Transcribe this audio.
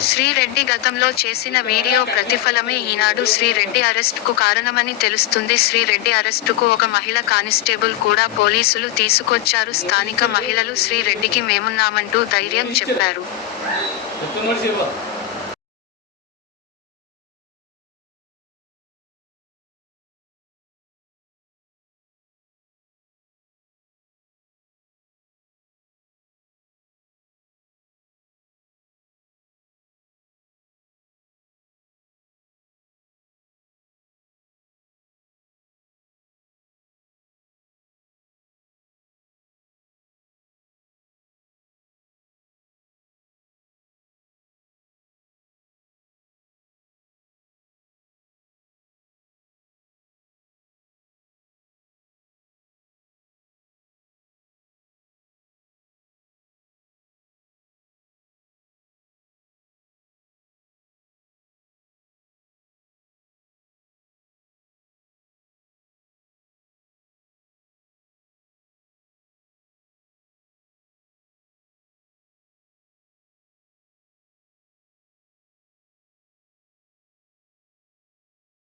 శ్రీరెడ్డి గతంలో చేసిన వీడియో ప్రతిఫలమే ఈనాడు శ్రీరెడ్డి అరెస్టుకు కారణమని తెలుస్తుంది. శ్రీరెడ్డి అరెస్టుకు ఒక మహిళ కానిస్టేబుల్ కూడా పోలీసులు తీసుకొచ్చారు. స్థానిక మహిళలు శ్రీరెడ్డికి మేమున్నామంటూ ధైర్యం చెప్పారు.